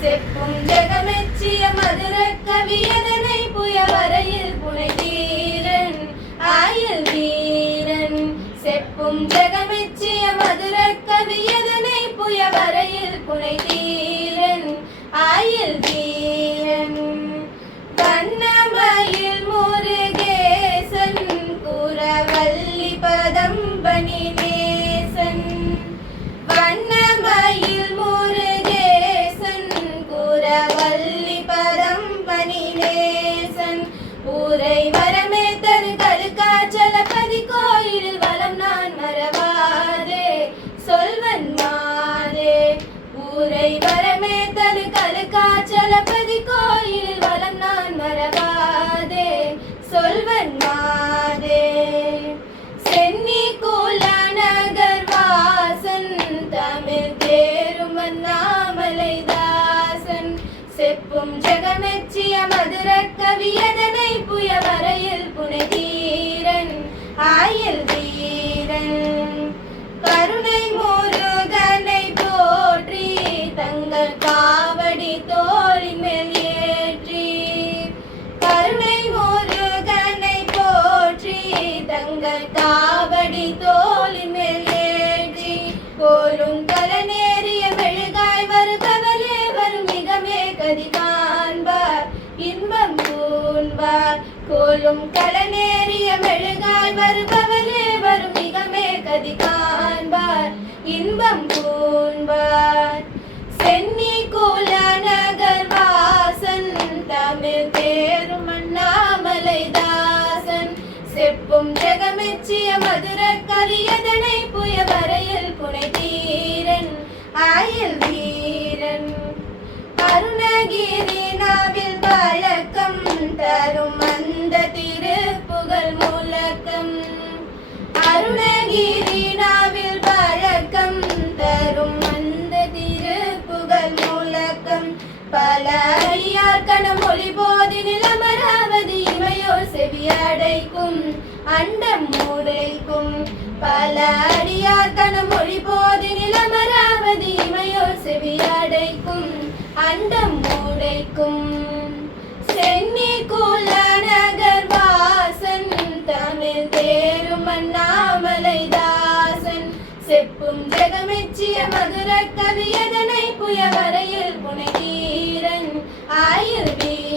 செப்பும் ஜெகமெச்சிய மதுர கவியதனை புயவரையில் புனை வீரன் ஆயில் வீரன். செப்பும் ஜெக நேசன் ஊரை வரமே தரு கருக்காச்சலபதி கோயிலில் வலம் நான் மறவாதே. சொல்வன் மாதே ஊரை வரமே தரு கருக்காச்சலபதி கோயிலில் வலம் நான் மறவாதே. சொல்வன் மாதே சென்னி நகர் வாசன் தமிழ் தேருமன்னா கவியதனை புய கோலும் கலநேறிய மெழுகாய் வருபவனே வரும் மிகமே கதி காண்பார் இன்பம் கூண்பார். சென்னி கோல நகர் வாசன் தமிழ் தேரும் அண்ணாமலை தாசன். செப்பும் ஜெகமெச்சிய மதுர கரியதனை புயவர பல அடியார் ஒளி போதி நிலமராவது இமையோ செவியடைக்கும் அண்டம் மூடைக்கும் பல அடியார்கணம் ஒளி போதி நிலமராவது இமையோ செவியடைக்கும் அண்டம் மூடைக்கும் சென்னி நகர் வாசன் தமிழ் தேரும் அண்ணாமலைதாசன் செப்பும் ஜெகமெச்சிய மதுர கவியதனை புயவரையில் புனை வீரன் ஆயுள் வீரன்